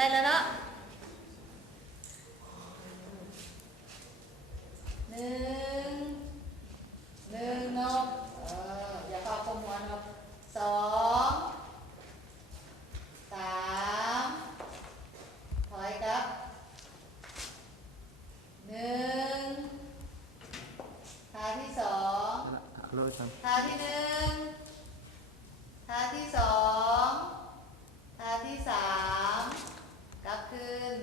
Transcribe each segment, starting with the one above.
ได้แล้วเนาะหนึ่งนกอย่าเข้าคมหัวนกสองสามถอยครับหนึ่งท่าที่สองท่าที่หนึ่งท่าที่สองท่าที่สามกลับคืน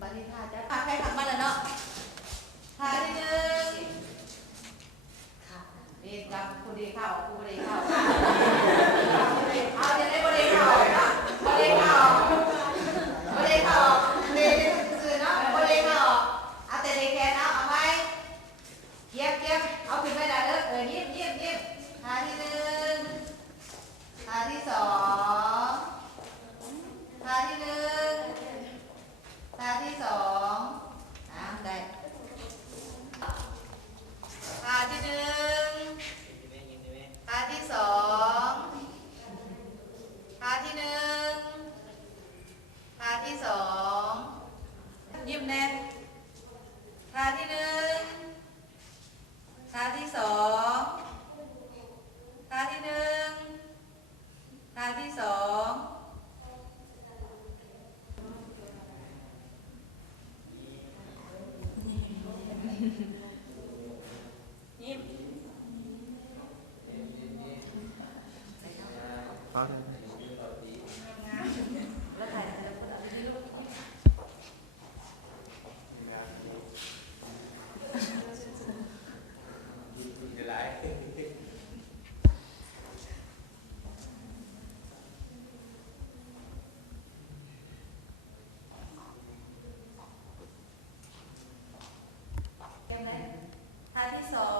บัดนี้ท่าจะพาใครทำมาแล้วเนาะท่าที่หนึ่งนี่กับผู้ดีเข้าผู้ดีเข้าเอาจะได้ผู้ดีเข้าเนาะผู้ดีเข้าผู้ดีเข้าดีสื่อเนาะผู้ดีเข้าเอาแต่ดีแค่เนาะเอาไว้เย็บเอาขึ้นไปได้เลยยิ้มท่าที่หนึ่งท่าที่สองท่าที่หนึ่งท่าที่สองได้ท่าที่หนึ่งท่าที่สองท่าที่หนึ่งท่าที่สองยิ้มแน่ท่าที่หนึ่งท่าที่สองท่าที่หนึ่งท่าที่สองยิ้มแล้วถ่ายจะพูดอะไรไม่รู้ท่าที่สอง